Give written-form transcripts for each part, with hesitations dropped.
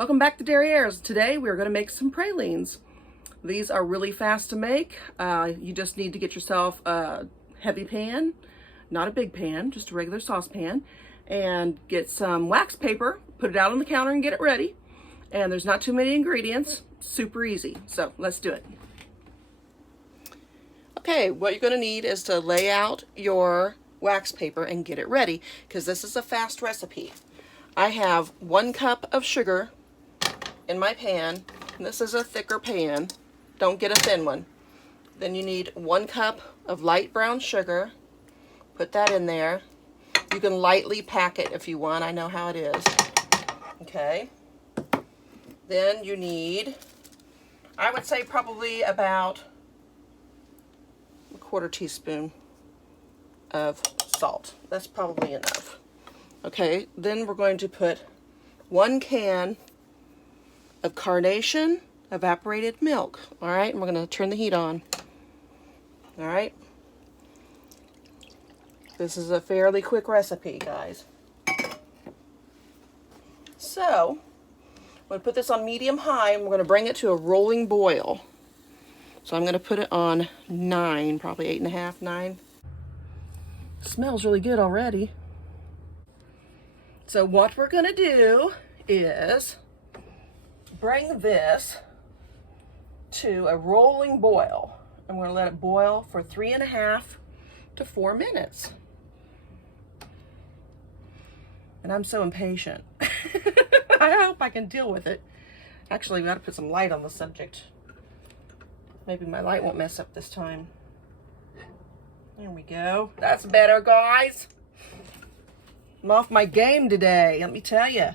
Welcome back to Dairyayres. Today we're going to make some pralines. These are really fast to make. You just need to get yourself a heavy pan, not a big pan, just a regular saucepan, and get some wax paper, put it out on the counter and get it ready. And there's not too many ingredients, super easy. So let's do it. Okay, what you're going to need is to lay out your wax paper and get it ready, because this is a fast recipe. I have 1 cup of sugar in my pan. This is a thicker pan. Don't get a thin one. Then you need 1 cup of light brown sugar. Put that in there. You can lightly pack it if you want. I know how it is. Okay. Then you need, I would say probably about a 1/4 teaspoon of salt. That's probably enough. Okay, then we're going to put 1 can of carnation evaporated milk. All right, and we're going to turn the heat on. All right. This is a fairly quick recipe, guys. So, I'm going to put this on medium-high, and we're going to bring it to a rolling boil. So I'm going to put it on 9, probably 8.5, 9. Smells really good already. So what we're going to do is bring this to a rolling boil. And we're going to let it boil for 3.5 to 4 minutes. And I'm so impatient. I hope I can deal with it. Actually, we got to put some light on the subject. Maybe my light won't mess up this time. There we go. That's better, guys. I'm off my game today, let me tell you.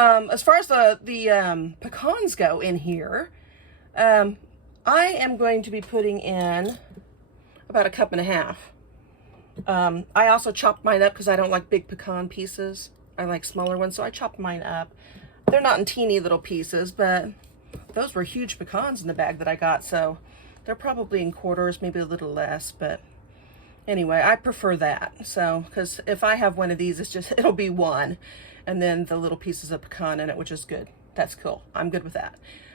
As far as the pecans go in here, I am going to be putting in about 1.5 cups. I also chopped mine up because I don't like big pecan pieces. I like smaller ones, so I chopped mine up. They're not in teeny little pieces, but those were huge pecans in the bag that I got, so they're probably in quarters, maybe a little less, but anyway, I prefer that. So, because if I have one of these, it'll be 1. And then the little pieces of pecan in it, which is good. That's cool. I'm good with that.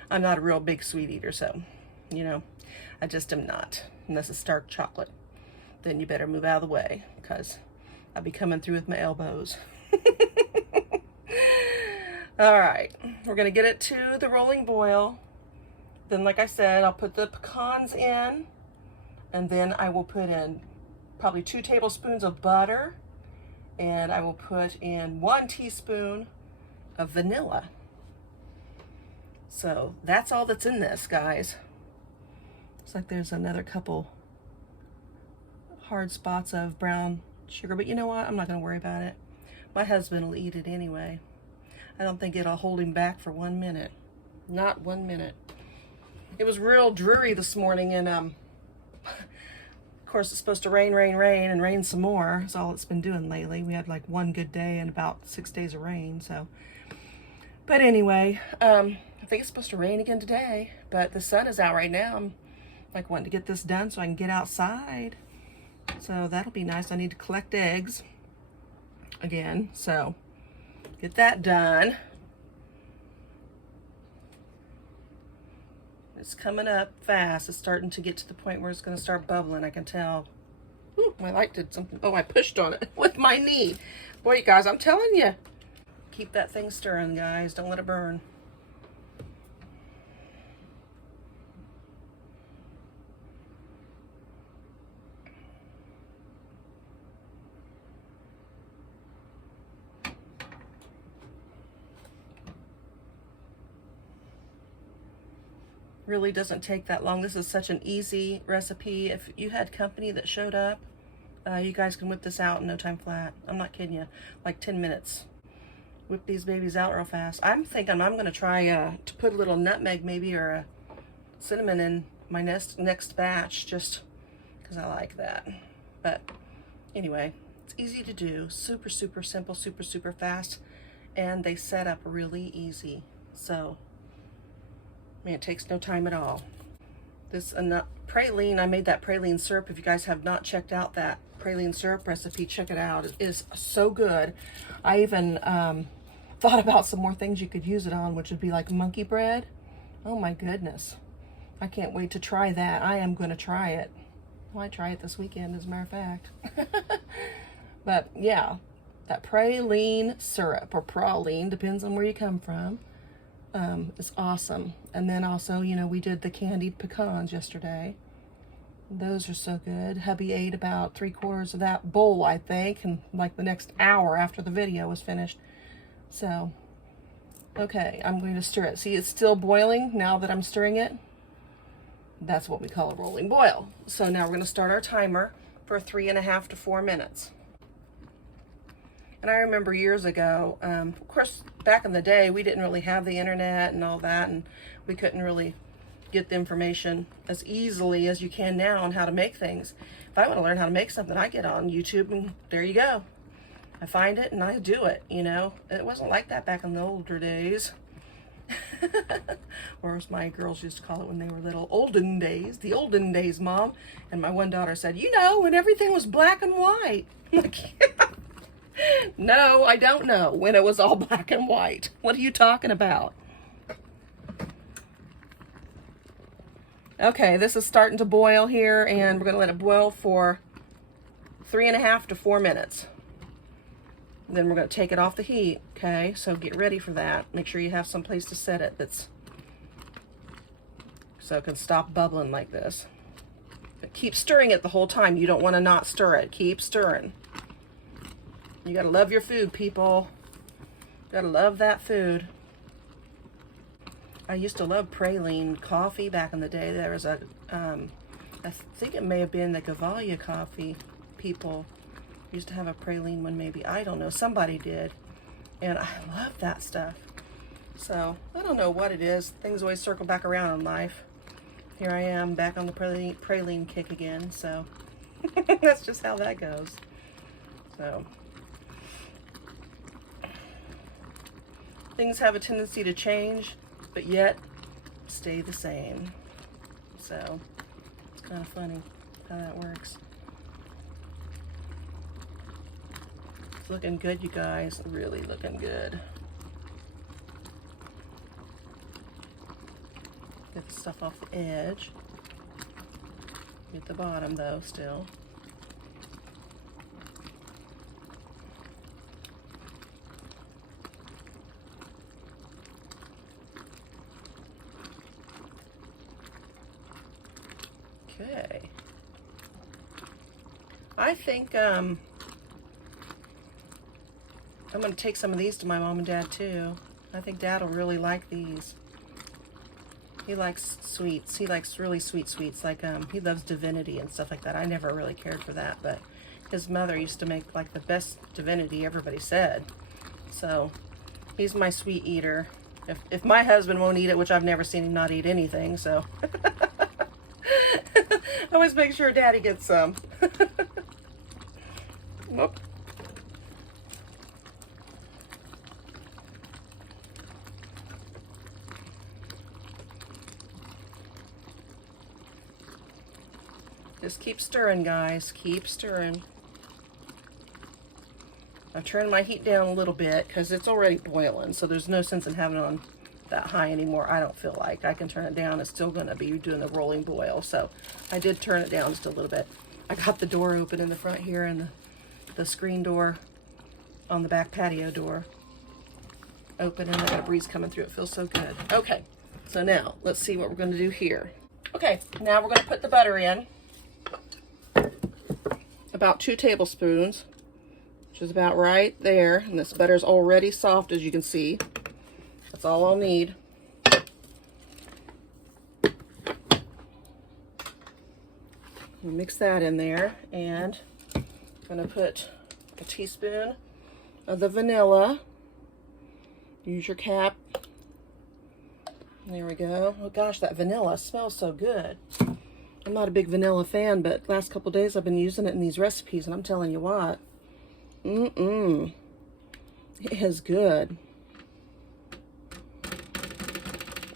I'm not a real big sweet eater, so, you know, I just am not. Unless it's dark chocolate. Then you better move out of the way, because I'll be coming through with my elbows. All right, we're going to get it to the rolling boil. Then, like I said, I'll put the pecans in, and then I will put in probably 2 tablespoons of butter, and I will put in 1 teaspoon of vanilla. So that's all that's in this, guys. Looks like there's another couple hard spots of brown sugar, but you know what? I'm not going to worry about it. My husband will eat it anyway. I don't think it'll hold him back for 1 minute. Not 1 minute. It was real dreary this morning, and of course it's supposed to rain, and rain some more. That's all it's been doing lately. We had like 1 good day and about 6 days of rain, so. But anyway, I think it's supposed to rain again today, but the sun is out right now. I'm like wanting to get this done so I can get outside. So that'll be nice. I need to collect eggs again, so get that done. It's coming up fast. It's starting to get to the point where it's going to start bubbling. I can tell. Ooh, my light did something. Oh, I pushed on it with my knee. Boy, you guys, I'm telling you. Keep that thing stirring, guys. Don't let it burn. Really doesn't take that long. This is such an easy recipe. If you had company that showed up, you guys can whip this out in no time flat. I'm not kidding you. Like 10 minutes. Whip these babies out real fast. I'm thinking I'm going to try to put a little nutmeg maybe, or a cinnamon in my next batch, just because I like that. But anyway, it's easy to do. Super, super simple, super, super fast. And they set up really easy. So, man, it takes no time at all. This praline, I made that praline syrup. If you guys have not checked out that praline syrup recipe, check it out. It is so good. I even thought about some more things you could use it on, which would be like monkey bread. Oh my goodness. I can't wait to try that. I am going to try it. I might try it this weekend, as a matter of fact. But yeah, that praline syrup, or praline, depends on where you come from, is awesome. And then also, you know, we did the candied pecans yesterday. Those are so good. Hubby ate about 3/4 of that bowl, I think, in like the next hour after the video was finished. So, okay, I'm going to stir it. See, it's still boiling now that I'm stirring it. That's what we call a rolling boil. So now we're going to start our timer for 3.5 to 4 minutes. And I remember years ago, of course, back in the day, we didn't really have the internet and all that, and we couldn't really get the information as easily as you can now on how to make things. If I want to learn how to make something, I get on YouTube and there you go. I find it and I do it, you know. It wasn't like that back in the older days. Or as my girls used to call it when they were little, olden days. The olden days, Mom. And my one daughter said, you know, when everything was black and white. I'm like, yeah. No, I don't know when it was all black and white. What are you talking about? Okay, this is starting to boil here, and we're going to let it boil for 3.5 to 4 minutes. Then we're going to take it off the heat, okay? So get ready for that. Make sure you have some place to set it that's so it can stop bubbling like this. But keep stirring it the whole time. You don't want to not stir it. Keep stirring. You got to love your food, people. Got to love that food. I used to love praline coffee back in the day. There was a, I think it may have been the Gavalia coffee people used to have a praline one, maybe. I don't know. Somebody did. And I love that stuff. So, I don't know what it is. Things always circle back around in life. Here I am back on the praline kick again. So, that's just how that goes. So, things have a tendency to change, but yet stay the same. So, it's kind of funny how that works. It's looking good, you guys. Really looking good. Get the stuff off the edge. Get the bottom though still. Okay. I think I'm going to take some of these to my mom and dad too. I think Dad will really like these. He likes sweets. He likes really sweet sweets. Like he loves divinity and stuff like that. I never really cared for that, but his mother used to make like the best divinity, everybody said. So he's my sweet eater. If my husband won't eat it, which I've never seen him not eat anything, so I always make sure Daddy gets some. Whoop. Just keep stirring, guys. Keep stirring. I turned my heat down a little bit because it's already boiling, so there's no sense in having it on that high anymore. I don't feel like I can turn it down. It's still going to be doing the rolling boil, so I did turn it down just a little bit. I got the door open in the front here and the screen door on the back patio door open, and I got a breeze coming through. It feels so good. Okay, so now let's see what we're going to do here. Okay, now we're going to put the butter in. About 2 tablespoons, which is about right there. And this butter's already soft, as you can see. That's all I'll need. Mix that in there, and I'm going to put a teaspoon of the vanilla. Use your cap. There we go. Oh gosh, that vanilla smells so good. I'm not a big vanilla fan, but last couple days I've been using it in these recipes, and I'm telling you what, it is good.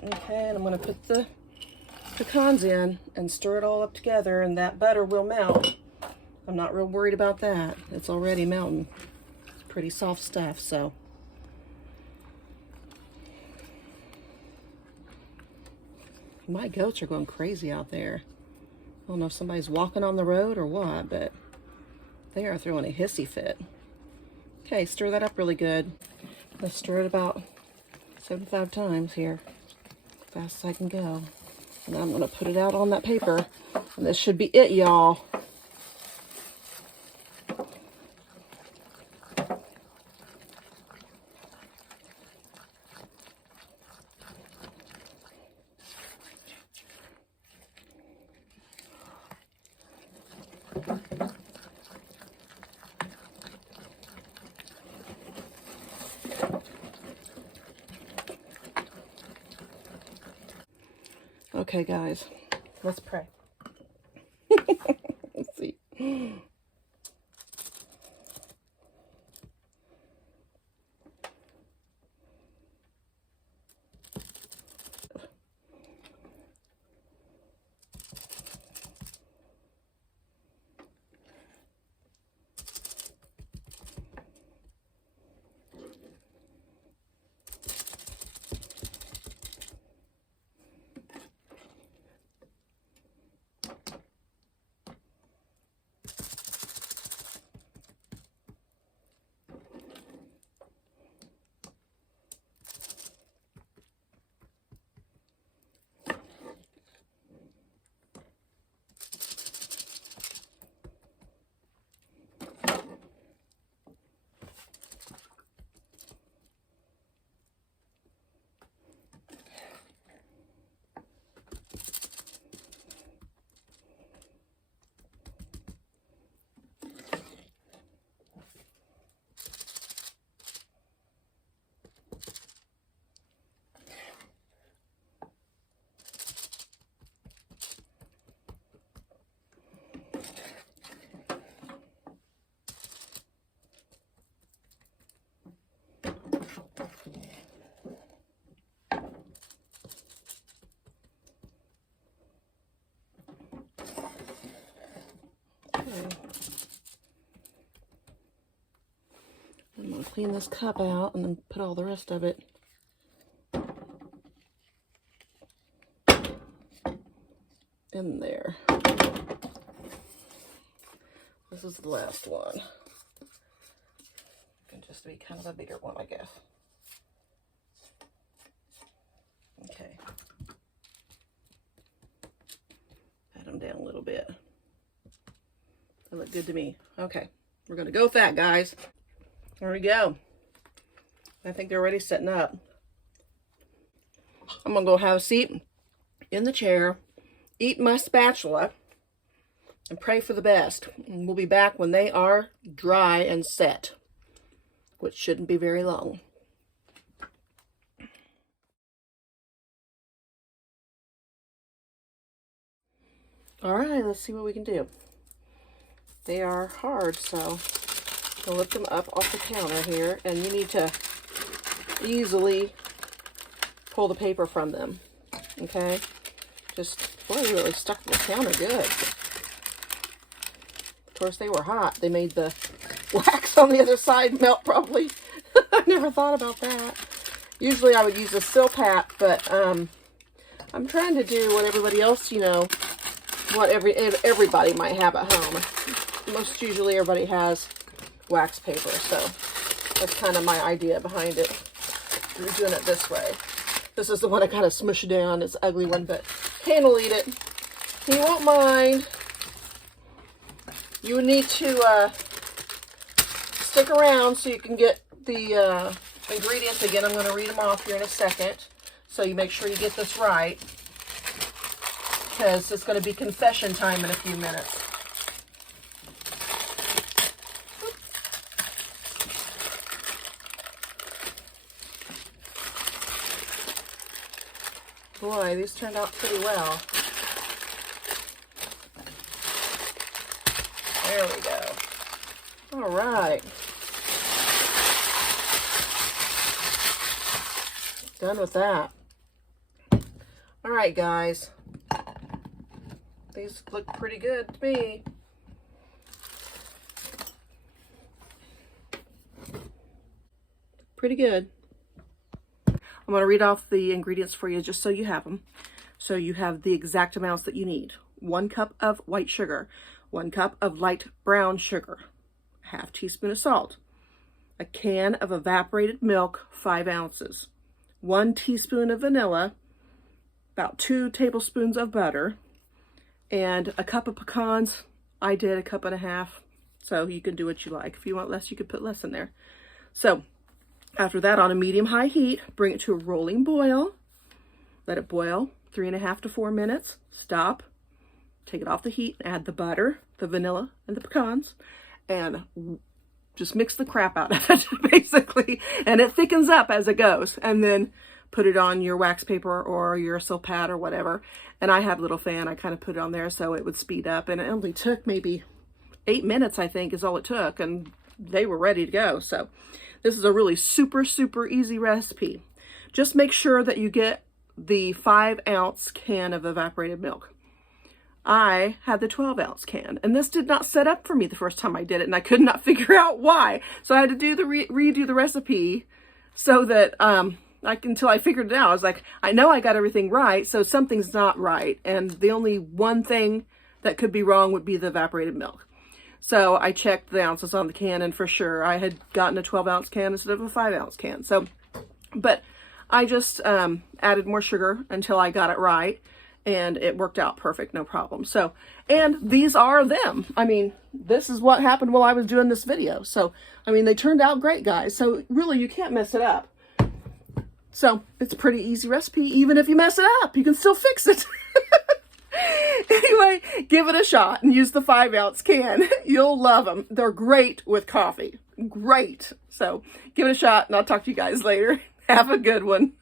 Okay, and I'm going to put the pecans in and stir it all up together, and that butter will melt. I'm not real worried about that. It's already melting. It's pretty soft stuff, so. My goats are going crazy out there. I don't know if somebody's walking on the road or what, but they are throwing a hissy fit. Okay, stir that up really good. Let's stir it about 75 times here, as fast as I can go. And I'm going to put it out on that paper, and this should be it, y'all. Okay, guys, let's pray. Let's see. I'm going to clean this cup out and then put all the rest of it in there. This is the last one. Can just be kind of a bigger one, I guess. Okay. Pat them down a little bit. They look good to me. Okay, we're gonna go with that, guys. There we go. I think they're already setting up. I'm gonna go have a seat in the chair, eat my spatula, and pray for the best. And we'll be back when they are dry and set, which shouldn't be very long. All right, let's see what we can do. They are hard, so I'll lift them up off the counter here, and you need to easily pull the paper from them, okay? Just, boy, you really stuck to the counter good. Of course, they were hot. They made the wax on the other side melt, probably. I never thought about that. Usually I would use a Silpat, but I'm trying to do what everybody else, you know, what everybody might have at home. Most usually everybody has wax paper, so that's kind of my idea behind it. We're doing it this way. This is the one I kind of smushed down. It's an ugly one, but Ken will eat it. He won't mind. You need to stick around so you can get the ingredients again. I'm going to read them off here in a second, so you make sure you get this right, because it's going to be confession time in a few minutes. Boy, these turned out pretty well. There we go. All right. Done with that. All right, guys. These look pretty good to me. Pretty good. I'm going to read off the ingredients for you just so you have them. So you have the exact amounts that you need. 1 cup of white sugar, 1 cup of light brown sugar, ½ teaspoon of salt, a can of evaporated milk, 5 ounces, 1 teaspoon of vanilla, about 2 tablespoons of butter, and a cup of pecans. I did 1.5 cups, so you can do what you like. If you want less, you could put less in there. So after that, on a medium-high heat, bring it to a rolling boil. Let it boil 3.5 to 4 minutes. Stop. Take it off the heat, add the butter, the vanilla, and the pecans, and just mix the crap out of it, basically. And it thickens up as it goes. And then put it on your wax paper or your silk pad or whatever. And I had a little fan. I kind of put it on there so it would speed up. And it only took maybe 8 minutes, I think, is all it took. And they were ready to go. So this is a really super, super easy recipe. Just make sure that you get the 5-ounce can of evaporated milk. I had the 12-ounce can, and this did not set up for me the first time I did it, and I could not figure out why. So I had to do the redo the recipe so that until I figured it out. I was like, I know I got everything right, so something's not right, and the only one thing that could be wrong would be the evaporated milk. So I checked the ounces on the can, and for sure I had gotten a 12-ounce can instead of a 5-ounce can. So, but I just added more sugar until I got it right. And it worked out perfect, no problem. So, and these are them. I mean, this is what happened while I was doing this video. So, I mean, they turned out great, guys. So really, you can't mess it up. So it's a pretty easy recipe. Even if you mess it up, you can still fix it. Anyway, give it a shot and use the 5-ounce can. You'll love them. They're great with coffee. Great. So give it a shot, and I'll talk to you guys later. Have a good one.